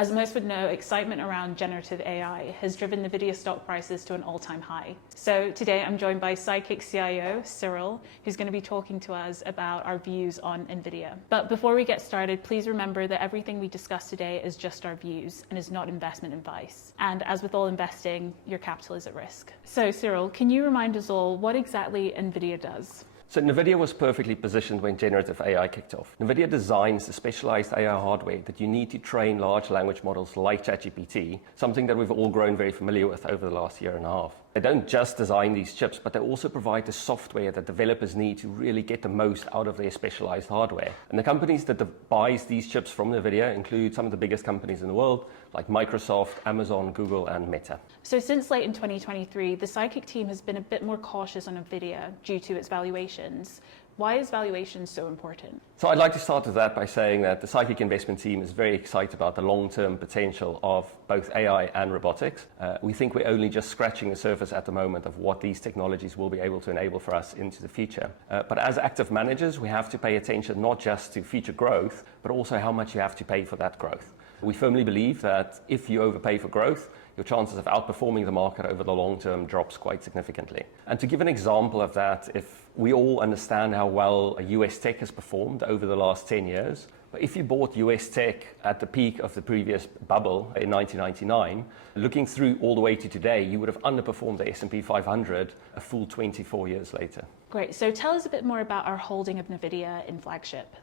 As most would know, excitement around generative AI has driven Nvidia stock prices to an all-time high. So today I'm joined by Sidekick CIO, Cyril, who's going to be talking to us about our views on Nvidia. But before we get started, please remember that everything we discuss today is just our views and is not investment advice. And as with all investing, your capital is at risk. So Cyril, can you remind us all what exactly Nvidia does? So Nvidia was perfectly positioned when generative AI kicked off. Nvidia designs the specialized AI hardware that you need to train large language models like ChatGPT, something that we've all grown very familiar with over the last year and a half. They don't just design these chips, but they also provide the software that developers need to really get the most out of their specialized hardware. And the companies that buys these chips from Nvidia include some of the biggest companies in the world, like Microsoft, Amazon, Google, and Meta. So since late in 2023, the Sidekick team has been a bit more cautious on Nvidia due to its valuations. Why is valuation so important? So I'd like to start with that by saying that the Sidekick investment team is very excited about the long-term potential of both AI and robotics. We think we're only just scratching the surface at the moment of what these technologies will be able to enable for us into the future. But as active managers, we have to pay attention not just to future growth, but also how much you have to pay for that growth. We firmly believe that if you overpay for growth, your chances of outperforming the market over the long term drops quite significantly. And to give an example of that, if we all understand how well US tech has performed over the last 10 years, but if you bought US tech at the peak of the previous bubble in 1999, looking through all the way to today, you would have underperformed the S&P 500 a full 24 years later. Great. So tell us a bit more about our holding of Nvidia in Flagship.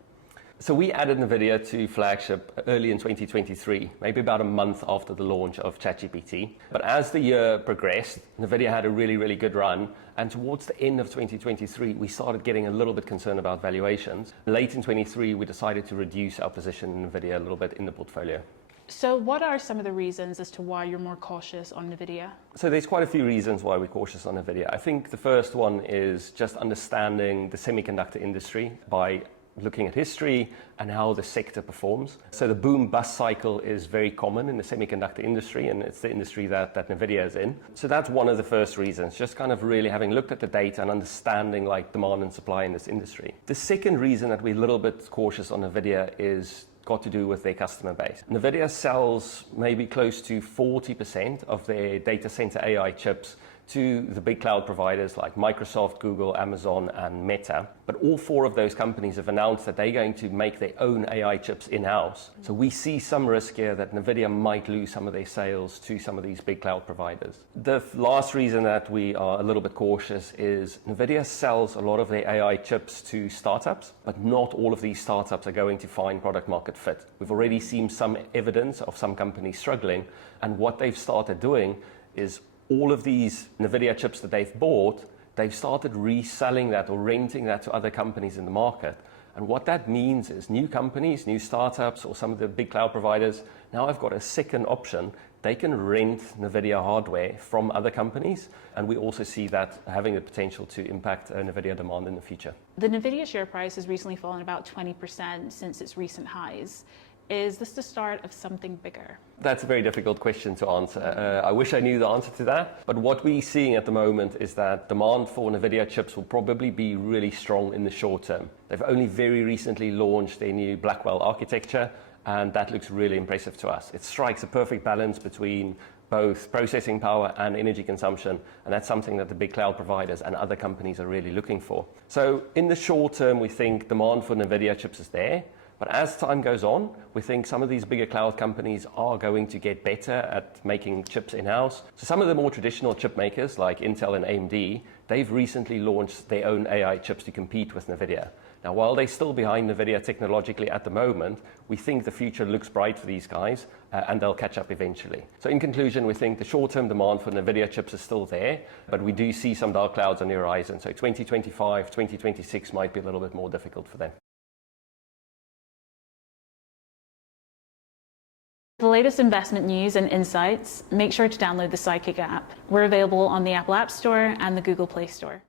So we added Nvidia to Flagship early in 2023, maybe about a month after the launch of ChatGPT. But as the year progressed, Nvidia had a really good run. And towards the end of 2023, we started getting a little bit concerned about valuations. Late in 23, we decided to reduce our position in Nvidia a little bit in the portfolio. So what are some of the reasons as to why you're more cautious on Nvidia? So there's quite a few reasons why we're cautious on Nvidia. I think the first one is just understanding the semi-conductor industry by looking at history and how the sector performs. So the boom-bust cycle is very common in the semiconductor industry, and it's the industry that Nvidia is in. So that's one of the first reasons, just kind of really having looked at the data and understanding like demand and supply in this industry. The second reason that we're a little bit cautious on Nvidia is got to do with their customer base. Nvidia sells maybe close to 40% of their data center AI chips to the big cloud providers like Microsoft, Google, Amazon, and Meta. But all four of those companies have announced that they're going to make their own AI chips in-house. So we see some risk here that Nvidia might lose some of their sales to some of these big cloud providers. The last reason that we are a little bit cautious is Nvidia sells a lot of their AI chips to startups, but not all of these startups are going to find product market fit. We've already seen some evidence of some companies struggling, and what they've started doing is all of these Nvidia chips that they've bought, they've started reselling that or renting that to other companies in the market. And what that means is new companies, new startups, or some of the big cloud providers now have got a second option. They can rent Nvidia hardware from other companies, and we also see that having the potential to impact Nvidia demand in the future. The Nvidia share price has recently fallen about 20% since its recent highs. Is this the start of something bigger? That's a very difficult question to answer. I wish I knew the answer to that. But what we're seeing at the moment is that demand for Nvidia chips will probably be really strong in the short term. They've only very recently launched their new Blackwell architecture, and that looks really impressive to us. It strikes a perfect balance between both processing power and energy consumption, and that's something that the big cloud providers and other companies are really looking for. So in the short term, we think demand for Nvidia chips is there. But as time goes on, we think some of these bigger cloud companies are going to get better at making chips in-house. So some of the more traditional chip makers like Intel and AMD, they've recently launched their own AI chips to compete with Nvidia. Now, while they're still behind Nvidia technologically at the moment, we think the future looks bright for these guys and they'll catch up eventually. So in conclusion, we think the short-term demand for Nvidia chips is still there, but we do see some dark clouds on the horizon. So 2025, 2026 might be a little bit more difficult for them. For the latest investment news and insights, make sure to download the Sidekick app. We're available on the Apple App Store and the Google Play Store.